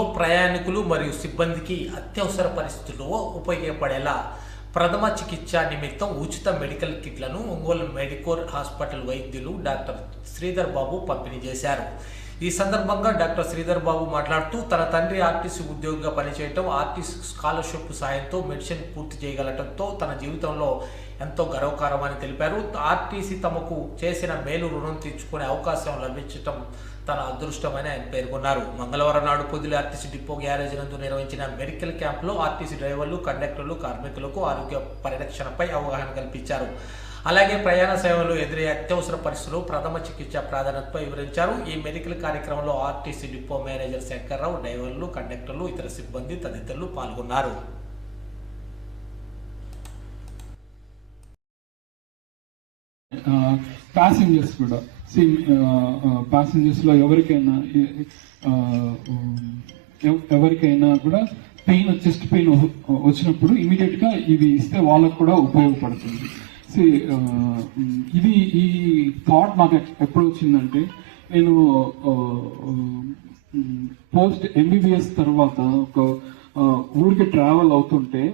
ప్రయాణికులు మరియు సిబ్బందికి అత్యవసర పరిస్థితుల్లో ఉపయోగపడేలా ప్రథమ చికిత్స నిమిత్తం ఉచిత మెడికల్ కిట్లను ఒంగోలు మెడికోర్ హాస్పిటల్ వైద్యులు డాక్టర్ శ్రీధర్ బాబు పంపిణీ చేశారు. ఈ సందర్భంగా డాక్టర్ శ్రీధర్ బాబు మాట్లాడుతూ తన తండ్రి ఆర్టీసీ ఉద్యోగిగా పనిచేయటం, ఆర్టీసీ స్కాలర్షిప్ సాయంతో మెడిసిన్ పూర్తి చేయగలటంతో తన జీవితంలో ఎంతో గర్వకారమని తెలిపారు. ఆర్టీసీ తమకు చేసిన మేలు రుణం తీర్చుకునే అవకాశం లభించటం తన అదృష్టమని ఆయన పేర్కొన్నారు. మంగళవారం నాడు పొదిలి ఆర్టీసీ డిపో గ్యారేజ్ నందు నిర్వహించిన మెడికల్ క్యాంపులో ఆర్టీసీ డ్రైవర్లు, కండక్టర్లు, కార్మికులకు ఆరోగ్య పరిరక్షణపై అవగాహన కల్పించారు. అలాగే ప్రయాణ సేవలు ఎదురయ్యే అత్యవసర పరిస్థితులు ప్రథమ చికిత్స ప్రాధాన్యతపై వివరించారు. ఈ మెడికల్ కార్యక్రమంలో ఆర్టీసీ డిపో మేనేజర్ శంకర్రావు, డ్రైవర్లు, కండక్టర్లు, ఇతర సిబ్బంది తదితరులు పాల్గొన్నారు. ప్యాసింజర్స్ కూడా ప్యాసింజర్స్ లో ఎవరికైనా కూడా పెయిన్, చెస్ట్ పెయిన్ వచ్చినప్పుడు ఇమీడియట్ గా ఇవి ఇస్తే వాళ్ళకు కూడా ఉపయోగపడుతుంది. ఇది ఈ థాట్ నాకు ఎప్పుడు వచ్చిందంటే, నేను పోస్ట్ ఎంబీబీఎస్ తర్వాత ఒక ఊరికి ట్రావెల్ అవుతుంటే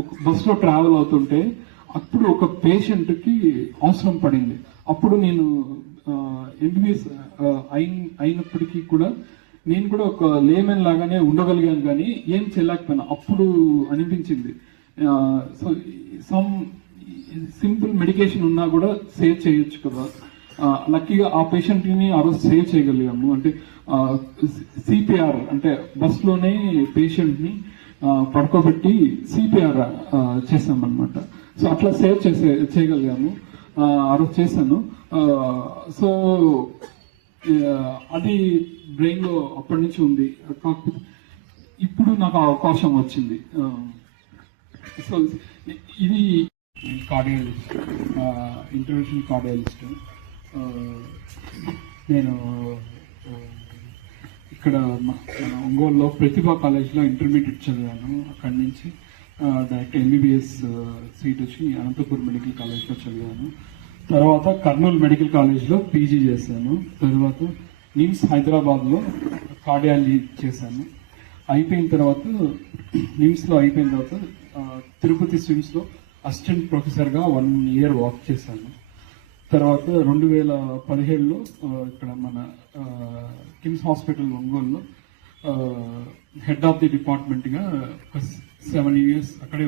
ఒక బస్సులో ట్రావెల్ అవుతుంటే అప్పుడు ఒక పేషెంట్కి అవసరం పడింది. అప్పుడు నేను ఎంబీబీఎస్ అయినప్పటికీ కూడా నేను కూడా ఒక లేమెన్ లాగానే ఉండగలిగాను, కానీ ఏం చేయలేకపోయినా. అప్పుడు అనిపించింది, సో సమ్ సింపుల్ మెడికేషన్ ఉన్నా కూడా సేవ్ చేయొచ్చు కదా. లక్కీగా ఆ పేషెంట్ని ఆ రోజు సేవ్ చేయగలిగాము. అంటే సిపిఆర్ అంటే బస్లోనే పేషెంట్ని పడుకోబెట్టి సిపిఆర్ చేసామన్నమాట. సో అట్లా సేవ్ చేయగలిగాము. ఆ రోజు చేశాను. సో అది బ్రెయిన్లో అప్పటి నుంచి ఉంది. కాకపోతే ఇప్పుడు నాకు అవకాశం వచ్చింది. సో ఇది కార్డియాలజిస్ట్, ఇంటర్వెన్షన్ కార్డియాలజిస్ట్. నేను ఇక్కడ ఒంగోలులో ప్రతిభా కాలేజ్లో ఇంటర్మీడియట్ చదివాను. అక్కడి నుంచి డైరెక్ట్ ఎంబీబీఎస్ సీట్ వచ్చి అనంతపూర్ మెడికల్ కాలేజ్లో చదివాను. తర్వాత కర్నూలు మెడికల్ కాలేజ్లో పీజీ చేశాను. తర్వాత నిమ్స్ హైదరాబాద్లో కార్డియాలజీ చేశాను. అయిపోయిన తర్వాత నిమ్స్లో అయిపోయిన తర్వాత తిరుపతి స్విమ్స్లో అసిస్టెంట్ ప్రొఫెసర్గా 1 year వర్క్ చేశాను. తర్వాత 2017లో ఇక్కడ మన కిమ్స్ హాస్పిటల్ ఒంగోలులో హెడ్ ఆఫ్ ది డిపార్ట్మెంట్గా 7 years అక్కడే